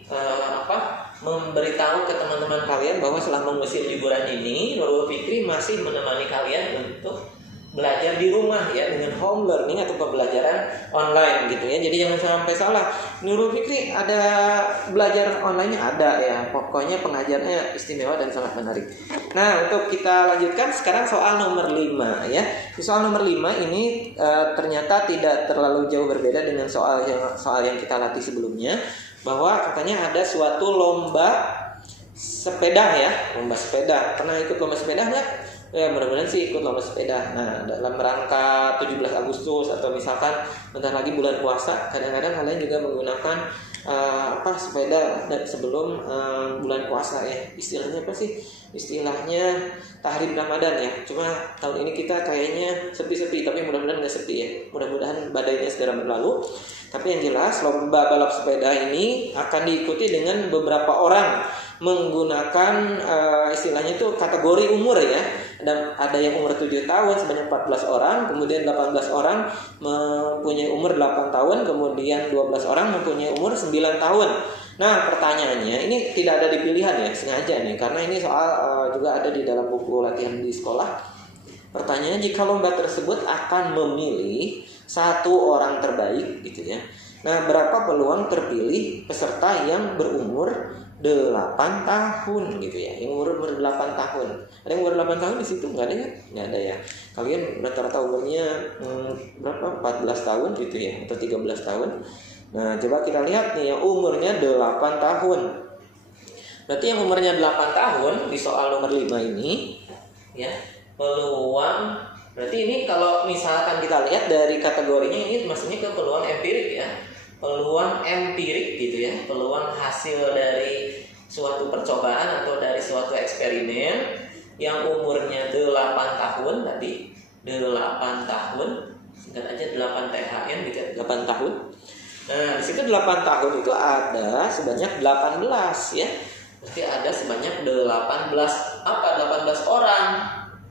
memberitahu ke teman-teman kalian bahwa selama mengusir liburan ini Nurul Fikri masih menemani kalian untuk belajar di rumah ya, dengan home learning atau pembelajaran online gitu ya. Jadi jangan sampai salah, Nurul Fikri ada belajar online-nya ada ya. Pokoknya pengajarnya istimewa dan sangat menarik. Nah, untuk kita lanjutkan sekarang soal nomor 5 ya. Di soal nomor 5 ini ternyata tidak terlalu jauh berbeda dengan soal yang kita latih sebelumnya, bahwa katanya ada suatu lomba sepeda ya, lomba sepeda. Pernah ikut lomba sepeda nggak? Ya, mudah-mudahan sih ikut lomba sepeda. Nah, dalam rangka 17 Agustus atau misalkan bentar lagi bulan puasa, kadang-kadang kalian juga menggunakan sepeda sebelum bulan puasa ya. Istilahnya apa sih? Istilahnya tahrim Ramadan ya. Cuma tahun ini kita kayaknya sepi-sepi, tapi mudah-mudahan nggak sepi ya. Mudah-mudahan badainya segera berlalu. Tapi yang jelas lomba balap sepeda ini akan diikuti dengan beberapa orang menggunakan istilahnya itu kategori umur ya. Ada yang umur 7 tahun sebanyak 14 orang, kemudian 18 orang mempunyai umur 8 tahun, kemudian 12 orang mempunyai umur 9 tahun. Nah, pertanyaannya ini tidak ada di pilihan ya, sengaja nih, karena ini soal juga ada di dalam buku latihan di sekolah. Pertanyaannya, jika lomba tersebut akan memilih 1 orang terbaik gitu ya. Nah, berapa peluang terpilih peserta yang berumur 8 tahun gitu ya. Yang umur 8 tahun. Ada yang umur 8 tahun di situ? Nggak ada ya? Nggak ada ya. Kalian rata-rata umurnya berapa? 14 tahun gitu ya, atau 13 tahun. Nah, coba kita lihat nih yang umurnya 8 tahun. Berarti yang umurnya 8 tahun di soal nomor 5 ini ya, peluang, berarti ini kalau misalkan kita lihat dari kategorinya ini maksudnya ke peluang empirik ya. Peluang empirik gitu ya, peluang hasil dari suatu percobaan atau dari suatu eksperimen yang umurnya 8 tahun tadi, 8 tahun, singkat aja 8 THN gitu, 8 tahun. Nah, di situ 8 tahun itu ada sebanyak 18 ya. Berarti ada sebanyak 18 orang,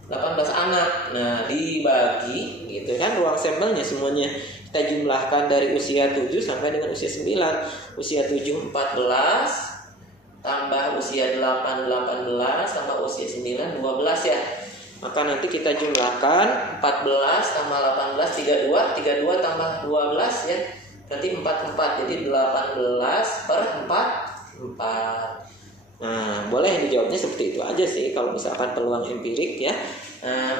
18 anak. Nah, dibagi gitu kan ruang sampelnya semuanya kita jumlahkan dari usia 7 sampai dengan usia 9. Usia 7 14 tambah usia 8 18 tambah usia 9 12 ya. Maka nanti kita jumlahkan 14 tambah 18 32 tambah 12 ya. Berarti 44. Jadi 18 per 4. Nah, boleh dijawabnya seperti itu aja sih kalau misalkan peluang empirik ya. Nah,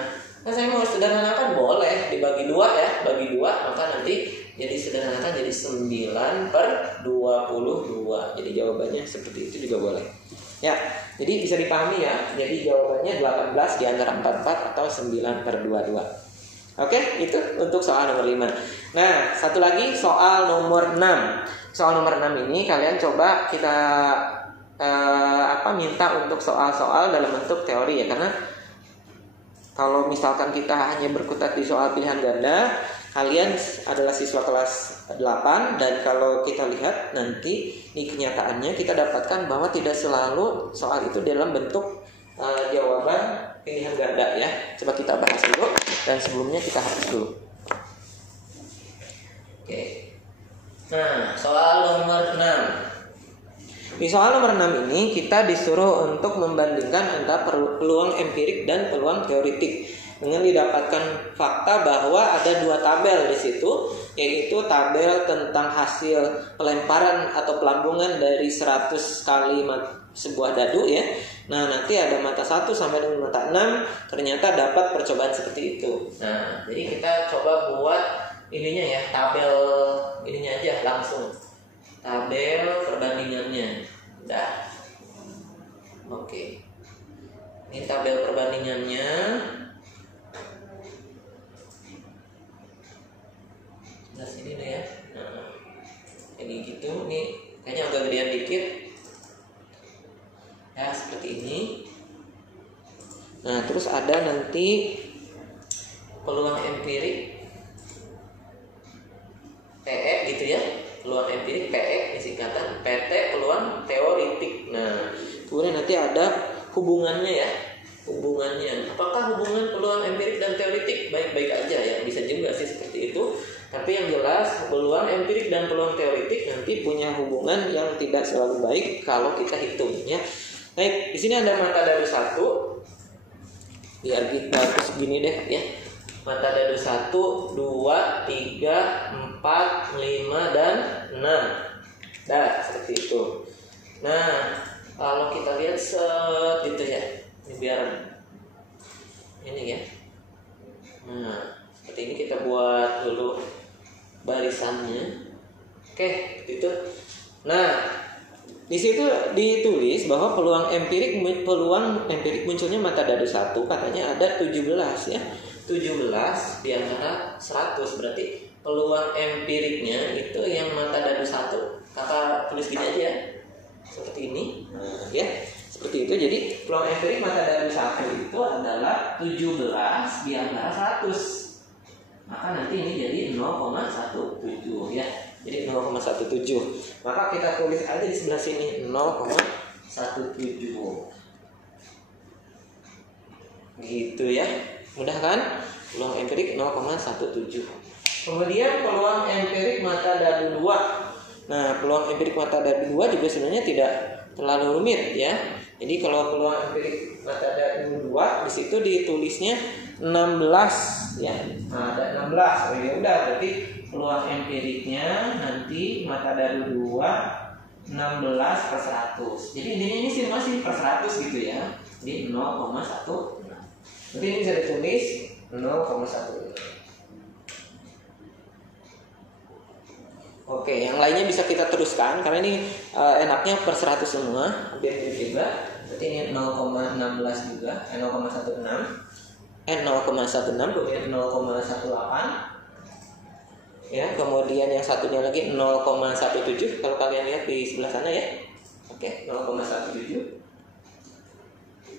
saya mau sederhanakan boleh dibagi 2 ya, bagi 2 maka nanti jadi sederhanakan jadi 9 per 22. Jadi jawabannya seperti itu juga boleh. Ya, jadi bisa dipahami ya. Jadi jawabannya 18 di antara 44 atau 9 per 22. Oke, itu untuk soal nomor 5. Nah, satu lagi soal nomor 6. Soal nomor 6 ini kalian coba kita minta untuk soal-soal dalam bentuk teori ya, karena kalau misalkan kita hanya berkutat di soal pilihan ganda, kalian adalah siswa kelas 8 dan kalau kita lihat nanti di kenyataannya kita dapatkan bahwa tidak selalu soal itu dalam bentuk jawaban pilihan ganda ya. Coba kita bahas dulu dan sebelumnya kita hapus dulu. Oke. Nah, soal nomor 6. Di soal nomor 6 ini kita disuruh untuk membandingkan antara peluang empirik dan peluang teoritik dengan didapatkan fakta bahwa ada 2 tabel di situ, yaitu tabel tentang hasil pelemparan atau pelambungan dari 100 kali sebuah dadu ya. Nah, nanti ada mata 1 sampai dengan mata 6 ternyata dapat percobaan seperti itu. Nah, jadi kita coba buat ininya ya, tabel ininya aja langsung. Tabel perbandingannya. Udah. Oke. Ini tabel perbandingannya. Nah, sini deh ya. Nah, jadi gitu. Nih kayaknya agak gedean dikit. Ya, seperti ini. Nah, terus ada nanti peluang empirik PE gitu ya. Peluang empirik PE disingkatan, PT peluang teoritik. Nah, kemudian nanti ada hubungannya ya. Hubungannya. Apakah hubungan peluang empirik dan teoritik baik-baik aja ya? Bisa juga sih seperti itu. Tapi yang jelas peluang empirik dan peluang teoritik nanti punya hubungan yang tidak selalu baik kalau kita hitung ya. Baik, di sini ada mata dadu 1. Biar kita segini deh ya. Mata dadu 1, 2, 3, 4, 5, dan 6. Nah, seperti itu. Nah, kalau kita lihat gitu ya. Ini biar ini ya. Nah, seperti ini kita buat dulu barisannya. Oke, gitu. Nah, di situ ditulis bahwa peluang empirik munculnya mata dadu 1 katanya ada 17 ya. 17 di antara 100, berarti peluang empiriknya itu yang mata dadu 1. Kakak tulis gini aja ya. Seperti ini. Nah, ya. Seperti itu. Jadi peluang empirik mata dadu 1 itu adalah 17 di antara 100. Maka nanti ini jadi 0,17 ya. Jadi 0,17. Maka kita tulis aja di sebelah sini 0,17. Gitu ya. Mudah kan? Peluang empirik 0,17. Kemudian peluang empirik mata dadu 2. Nah, peluang empirik mata dadu 2 juga sebenarnya tidak terlalu rumit ya. Jadi kalau peluang empirik mata dadu 2 di situ ditulisnya 16 ya. Nah, ada 16. Oh ya udah, berarti peluang empiriknya nanti mata dadu 2 16/100. Jadi ini sih masih per 100 gitu ya. Jadi 0,16. Jadi ini bisa ditulis 0,16. Oke, yang lainnya bisa kita teruskan karena ini enaknya per 100 semua, hampir mirip juga. Berarti ini 0,16 juga, 0,16, 0,16, kemudian 0,18. Ya, kemudian yang satunya lagi 0,17 kalau kalian lihat di sebelah sana ya. Oke, 0,17.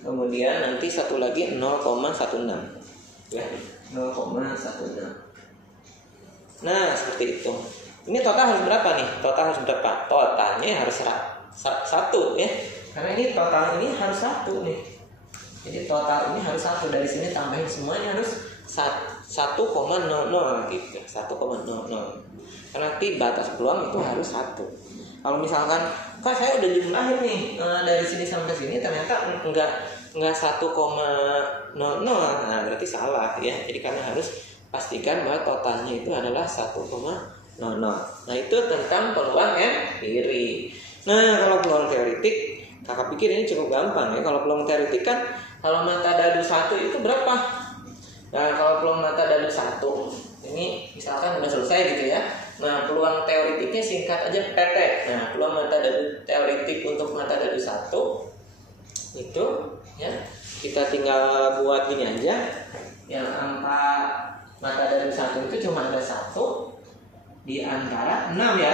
Kemudian nanti satu lagi 0,16. Ya, 0,16. Nah, seperti itu. Ini total harus berapa nih? Total harus berapa? Totalnya harus 1 ya. Karena ini total ini harus 1 nih. Jadi total ini harus 1. Dari sini tambahin semuanya harus 1,00 gitu. 1,00. Karena nanti batas peluang itu harus 1. Kalau misalkan Kak saya udah jumlahin nih dari sini sampai sini ternyata enggak 1,00. Nah, berarti salah ya. Jadi karena harus pastikan bahwa totalnya itu adalah 1,00. Nah itu tentang peluang empirik. Nah kalau peluang teoritik, kakak pikir ini cukup gampang ya. Kalau peluang teoritik kan kalau mata dadu 1 itu berapa? Nah kalau peluang mata dadu 1 ini misalkan udah selesai gitu ya. Nah peluang teoritiknya singkat aja PT. Nah peluang mata dadu teoritik untuk mata dadu 1 itu ya kita tinggal buat gini aja. Yang angka mata dadu 1 itu cuma ada 1 di antara 6 ya.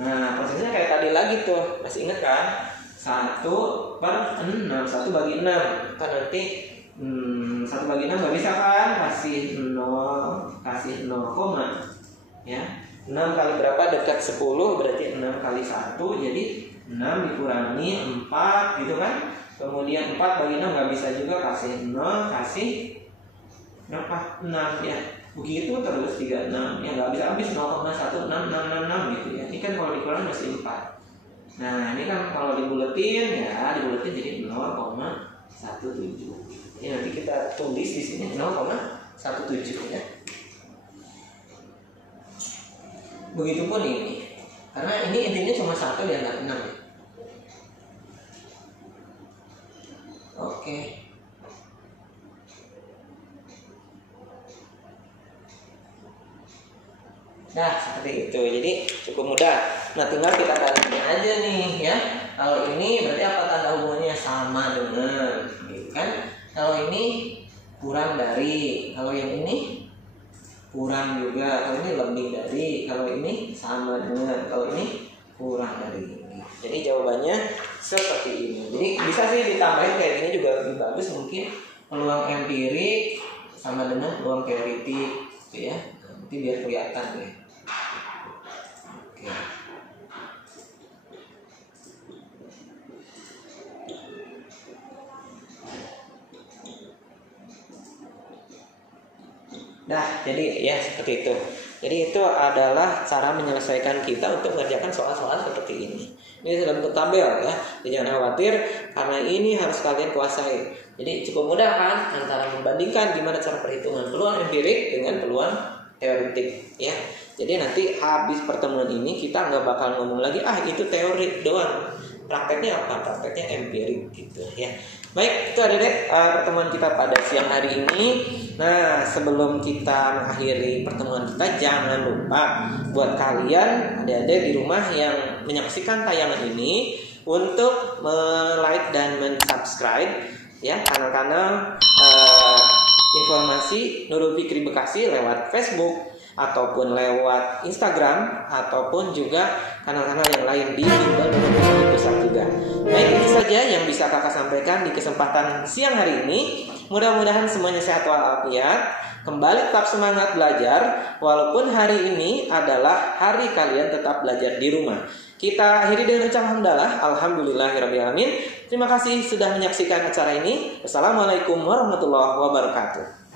Nah prosesnya kayak tadi lagi tuh, masih inget kan? 1/6, 1 bagi 6 kan nanti 1 bagi 6 gak bisa kan? Kasih 0 ya. 6 kali berapa? Dekat 10 berarti 6 kali 1. Jadi 6 dikurangi 4 gitu kan. Kemudian 4 bagi 6 gak bisa juga, kasih 0, kasih berapa? 6 ya. Begitu terus 36 ya nggak bisa habis 0,1666 gitu ya. Ini kan kalau dikurangi masih 4. Nah ini kan kalau dibuletin ya jadi 0,17. Jadi nanti kita tulis di sini 0,17 ya. Begitupun ini, karena ini intinya cuma 1 di antara 6 ya. Oke. Nah seperti itu, jadi cukup mudah. Nah tinggal kita tandanya aja nih ya. Kalau ini berarti apa tanda hubungannya? Sama dengan gitu kan. Kalau ini kurang dari, kalau yang ini kurang juga, kalau ini lebih dari, kalau ini sama dengan, kalau ini kurang dari ini. Jadi jawabannya seperti ini. Jadi bisa sih ditambahin kayak gini juga lebih bagus. Mungkin peluang empirik sama dengan peluang teoritik gitu ya. Nanti biar kelihatan deh. Oke. Nah, jadi ya seperti itu. Jadi itu adalah cara menyelesaikan kita untuk mengerjakan soal-soal seperti ini. Ini dalam bentuk tabel ya. Jadi jangan khawatir karena ini harus kalian kuasai. Jadi cukup mudah kan antara membandingkan gimana cara perhitungan peluang empirik dengan peluang teoritik ya. Jadi nanti habis pertemuan ini kita nggak bakal ngomong lagi itu teori doang. Prakteknya apa? Prakteknya empirik gitu ya. Baik, itu adik-adik pertemuan kita pada siang hari ini. Nah, sebelum kita mengakhiri pertemuan kita, jangan lupa buat kalian adik-adik di rumah yang menyaksikan tayangan ini untuk like dan subscribe ya kanal-kanal informasi Nurul Fikri Bekasi lewat Facebook ataupun lewat Instagram ataupun juga kanal-kanal yang lain di Bimbel Nurul Fikri Pusat juga. Baik, itu saja yang bisa kakak sampaikan di kesempatan siang hari ini. Mudah-mudahan semuanya sehat walafiat. Kembali tetap semangat belajar walaupun hari ini adalah hari kalian tetap belajar di rumah. Kita akhiri dengan ucapan hamdalah. Alhamdulillahirabbil alamin. Terima kasih sudah menyaksikan acara ini. Wassalamualaikum warahmatullahi wabarakatuh.